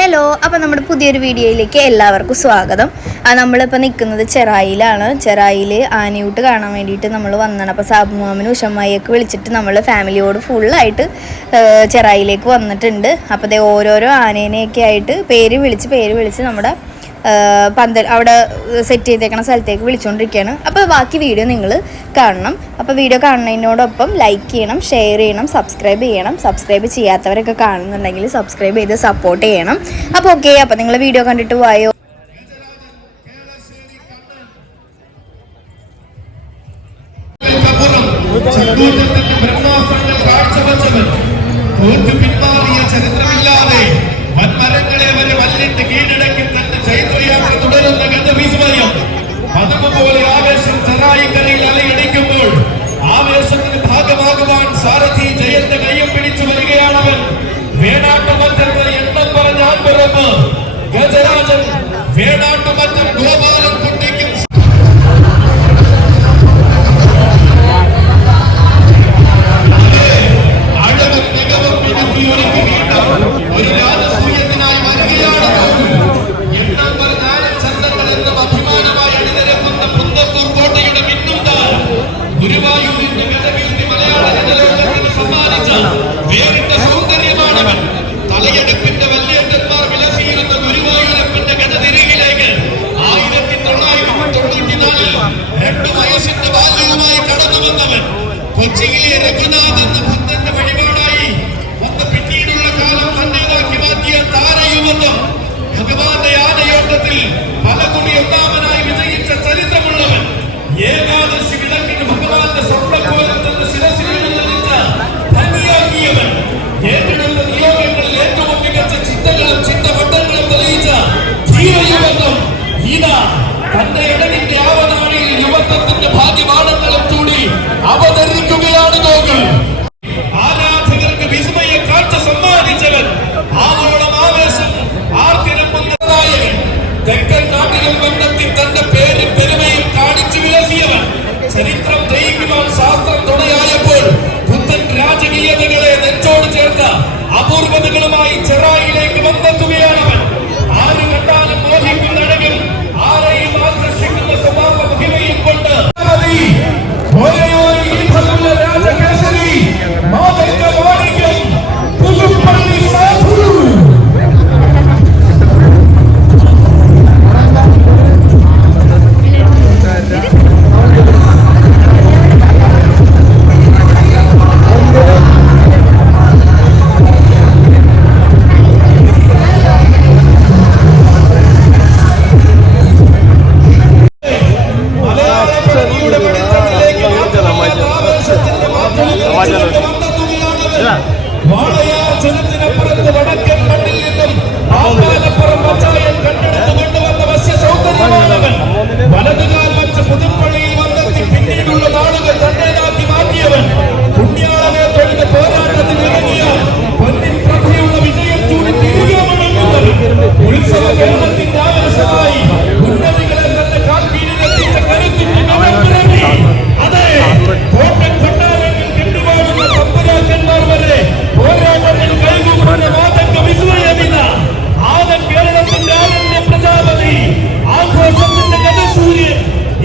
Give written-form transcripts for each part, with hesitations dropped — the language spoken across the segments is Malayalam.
ഹലോ, അപ്പോൾ നമ്മുടെ പുതിയൊരു വീഡിയോയിലേക്ക് എല്ലാവർക്കും സ്വാഗതം. നമ്മളിപ്പോൾ നിൽക്കുന്നത് ചെറായിലാണ്. ചെറായിൽ ആനയൂട്ട് കാണാൻ വേണ്ടിയിട്ട് നമ്മൾ വന്നതാണ്. അപ്പോൾ സാബുമാമനും ഉഷമ്മയൊക്കെ വിളിച്ചിട്ട് നമ്മൾ ഫാമിലിയോട് ഫുള്ളായിട്ട് ചെറായിലേക്ക് വന്നിട്ടുണ്ട്. അപ്പോൾ അതേ ഓരോരോ ആനേനെയൊക്കെ ആയിട്ട് പേര് വിളിച്ച് നമ്മുടെ പന്തൽ അവിടെ സെറ്റ് ചെയ്തേക്കണ സ്ഥലത്തേക്ക് വിളിച്ചുകൊണ്ടിരിക്കുകയാണ്. അപ്പോൾ ബാക്കി വീഡിയോ നിങ്ങൾ കാണണം. അപ്പോൾ വീഡിയോ കാണുന്നതിനോടൊപ്പം ലൈക്ക് ചെയ്യണം, ഷെയർ ചെയ്യണം, സബ്സ്ക്രൈബ് ചെയ്യാത്തവരൊക്കെ കാണുന്നുണ്ടെങ്കിൽ സബ്സ്ക്രൈബ് ചെയ്ത് സപ്പോർട്ട് ചെയ്യണം. അപ്പോൾ ഓക്കെ, അപ്പോൾ നിങ്ങൾ വീഡിയോ കണ്ടിട്ട് പോയോ. ചരിത്രമില്ലാതെ വൻമരങ്ങളെ വരെ വല്ലിട്ട് കീഴടക്കി തന്റെ ചൈത്രയാത്ര തുടരുന്ന ഗന്ധവിസ്മയം പദമ പോലെ ആവേശം ചെറായിക്കരയിൽ അലയടിക്കുമ്പോൾ ആവേശത്തിന് ഭാഗമാകുവാൻ സാരഥി ജയന്റെ കയ്യം പിടിച്ചു വരികയാണവൻ. വേണാട്ടുമറ്റത്ത് എണ്ണം പറഞ്ഞാൽ പിറന്ന് ഗജരാജൻ വേണാട്ടുമറ്റം ഗോപാലൻ കുട്ടിക്കും ഒരു രാജസൂയത്തിനായി വരികയാണ്. എണ്ണം പറഞ്ഞാലും ചന്ദ്രങ്ങൾ എന്നും അഭിമാനമായി അണിനിരക്കുന്ന കുന്നത്തൂർ കോട്ടയുടെ മിന്നുണ്ടാൽ ഗുരുവായൂരിന്റെ ഗതവീഴ്ത്തി മലയാള ജനലോകത്തിന് സമ്മാനിച്ച വേറിട്ട സൗന്ദര്യമാണവൻ. തലയെടുപ്പിന്റെ വല്യേട്ടന്മാർ വിലസിയിരുന്ന ഗുരുവായൂരപ്പന്റെ ഗതതിരികിലേക്ക് 1994 2 വയസ്സിന്റെ ബാല്യവുമായി കടന്നു വന്നവൻ. കൊച്ചിയിലെ രഘുനാഥ് എന്ന ഭക്തന്റെ വഴിപാടായി പിന്നീടുള്ള കാലം തന്റേതാക്കി മാറ്റിയ താരയുമെന്നും ഭഗവാന്റെ ആനയോട്ടത്തിൽ പലകുടി ഒന്നാമനായി വിജയിച്ച ചരിത്രമുള്ളവൻ. ഏകാദശി വിളക്കിന് ഭഗവാന്റെ സ്വർണ്ണക്കോലം തന്റെ ശിരസിൽ എഴുന്നള്ളിച്ച ഭംഗിയാക്കിയവൻ. ഏറ്റെടുത്ത നിയോഗങ്ങളിൽ ഏറ്റവും മികച്ച ചിന്തകളും ചിന്തവട്ടങ്ങളും തെളിയിച്ച ധീരയുവത്വം. ഇതാ തന്റെ ഇടവിന്റെ ആവനാഴിയിൽ യുവത്വത്തിന്റെ ഭാഗ്യമാനങ്ങളും ചൂടി അവതരിക്കുകയാണ് ഗോകുൽ. ആരാധകർക്ക് വിസ്മയ കാഴ്ച സമ്മാനിച്ചവൻ. ആവോളം ആവേശം ആർത്തിരമ്പുന്ന നായകൻ. തെക്കൻ നാട്ടിലും ബന്ധത്തിൽ തന്റെ പേരും പെരുമയും കാണിച്ചു വിലസിയവൻ. ചരിത്രം ജയിക്കുവാൻ ശാസ്ത്രം തുണയായപ്പോൾ പുത്തൻ രാജകീയതകളെ നെഞ്ചോട് ചേർത്ത അപൂർവതകളുമായി ചെറായിലേക്ക് വന്നെത്തുകയാണവൻ. ആര് കണ്ടാലും മോഹിക്കുന്നഴകിൽ ആരെയും ആകർഷിക്കുന്ന സ്വഭാവ മഹിമയും കൊണ്ട് രാജകേസരി മാതൃകമാണിക്യം പുതുപ്പള്ളി സാധു. വാളയാചനത്തിനപ്പുറത്ത് വടക്കൻ മണ്ണിൽ നിന്നും ആമ്പാലപ്പുറം മച്ചായൻ കണ്ടെടുത്ത് കൊണ്ടുവന്ന വശ്യ സൗന്ദര്യമാണവൻ. വലതുകാൽ വച്ച് പുതുപ്പള്ളിയിൽ വന്നെത്തി പിന്നീടുള്ള നാളുകൾ തന്റേതാക്കി മാറ്റിയവൻ. പുണ്യാളനെ തൊഴുത് പോരാട്ടത്തിൽ ഇറങ്ങിയ പൊന്നിൻ പ്രഭയുള്ള വിജയം ചൂടി തിരികെ മടങ്ങുന്നവൻ. ഉത്സവ കേരളത്തിന്റെ ആവേശമായി ഉന്നതികളെ തന്റെ കാൽക്കീഴിലെത്തിച്ച കരുത്തിന്റെ കടപ്പിറങ്ങി. അതെ, കോട്ടൻ കൊട്ടാരങ്ങൾ കെട്ടുവാടുന്ന തമ്പുരാക്കന്മാർ വരെ പോരാട്ടത്തിൽ കൈകൂപ്പുന്ന മാതംഗ വിസ്മയമില്ല. ആദം കേരളത്തിന്റെ ആനന്ദ പ്രജാപതി, ആഘോഷത്തിന്റെ ഗജസൂര്യൻ,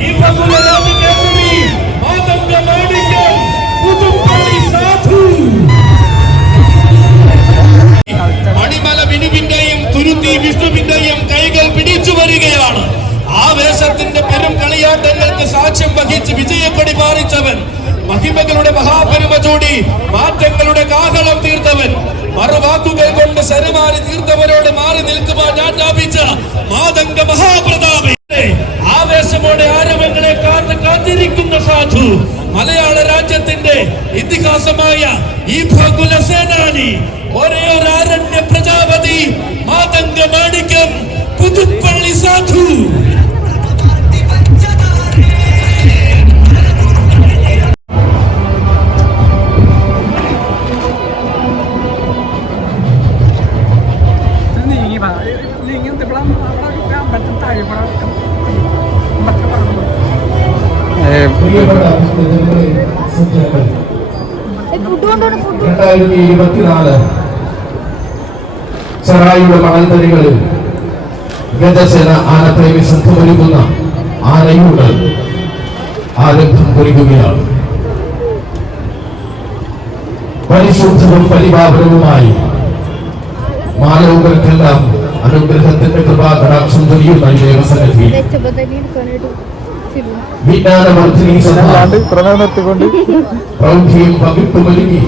ഈ ബഹുല രാജകേസരി മാതംഗ മാണിക്യം പുതുപ്പള്ളി സാധു. മണിമല വിനുവിന്റെയും തുരുത്തി വിഷ്ണുവിന്റെയും കൈകൾ പിടിച്ചു വരികയാണ്. ആവേശത്തിന്റെ പെരും കളിയാട്ടങ്ങൾക്ക് സാക്ഷ്യം വഹിച്ച് വിജയക്കൊടി മാറിച്ചവൻ. മഹിമകളുടെ മഹാപെരുമ ചൂടി മാറ്റങ്ങളുടെ കാഹളം തീർത്തവൻ. മറുവാക്കുകൾ കൊണ്ട് ശരമാരി തീർത്തവരോട് മാറി നിൽക്കുവാൻ ഞാൻ ലാഭിച്ച മാതംഗ മഹാപ്രതാപൻ. ആവേശമോടെ ആരവങ്ങളെ കാത്തിരിക്കുന്ന സാധു. മലയാള രാജ്യത്തിന്റെ ഇതിഹാസമായ ഈ ഭഗുല സേനാനി, ഒരേ ഒരു ആരണ്യ പ്രജാപതി, മാതംഗ മാണിക്യം പുതുപ്പള്ളി സാധു. ചെറായിയുടെ മണൽത്തരികളിൽ ഗജസേന ആനപ്രേമി സംഘമൊരുക്കുന്ന ആനയുടെ ആരംഭം കുറിക്കുകയാണ്. പരിശുദ്ധവും പരിപാലനവുമായി മാനവകൾക്കെല്ലാം അനുഗ്രഹത്തിന്റെ കൃപാകടാക്ഷം ചൊരിയുന്ന ഈ ദേവസന്നിധി വിജ്ഞാനവർദ്ധിനി സഭ പ്രൗഢിയും പകിട്ടുമൊരുങ്ങി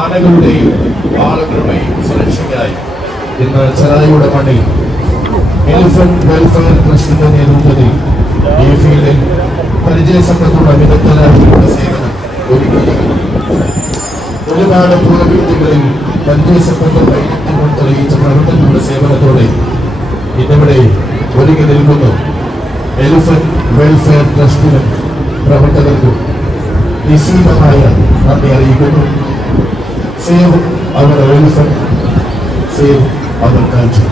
ആനകളുടെയും ആളുകളുടെയും സുരക്ഷയ്ക്കായി ഇന്ന് ചെറായിയുടെ മണ്ണിൽ എലിഫന്റ് വെൽഫെയർ ട്രസ്റ്റിന്റെ നേതൃത്വത്തിൽ ഈ ഫീൽഡിൽ പരിചയസമ്പത്തുള്ള വിദഗ്ധരായ സേവനം ഒരുക്കുകയാണ്. ഒരുപാട് പൂർവ്വീതികളിൽ പരിചയസമ്പത്ത് വൈദഗ്ധ്യം തെളിയിച്ച പ്രവർത്തനങ്ങളുടെ സേവനത്തോടെ ഇന്നിവിടെ ഒരുങ്ങി നിൽക്കുന്നു. എലിഫന്റ് വെൽഫെയർ ട്രസ്റ്റിനും പ്രവർത്തകർക്കും നിശ്ചിതമായ നന്ദി അറിയിക്കുന്നു. Save our elephant, save our culture.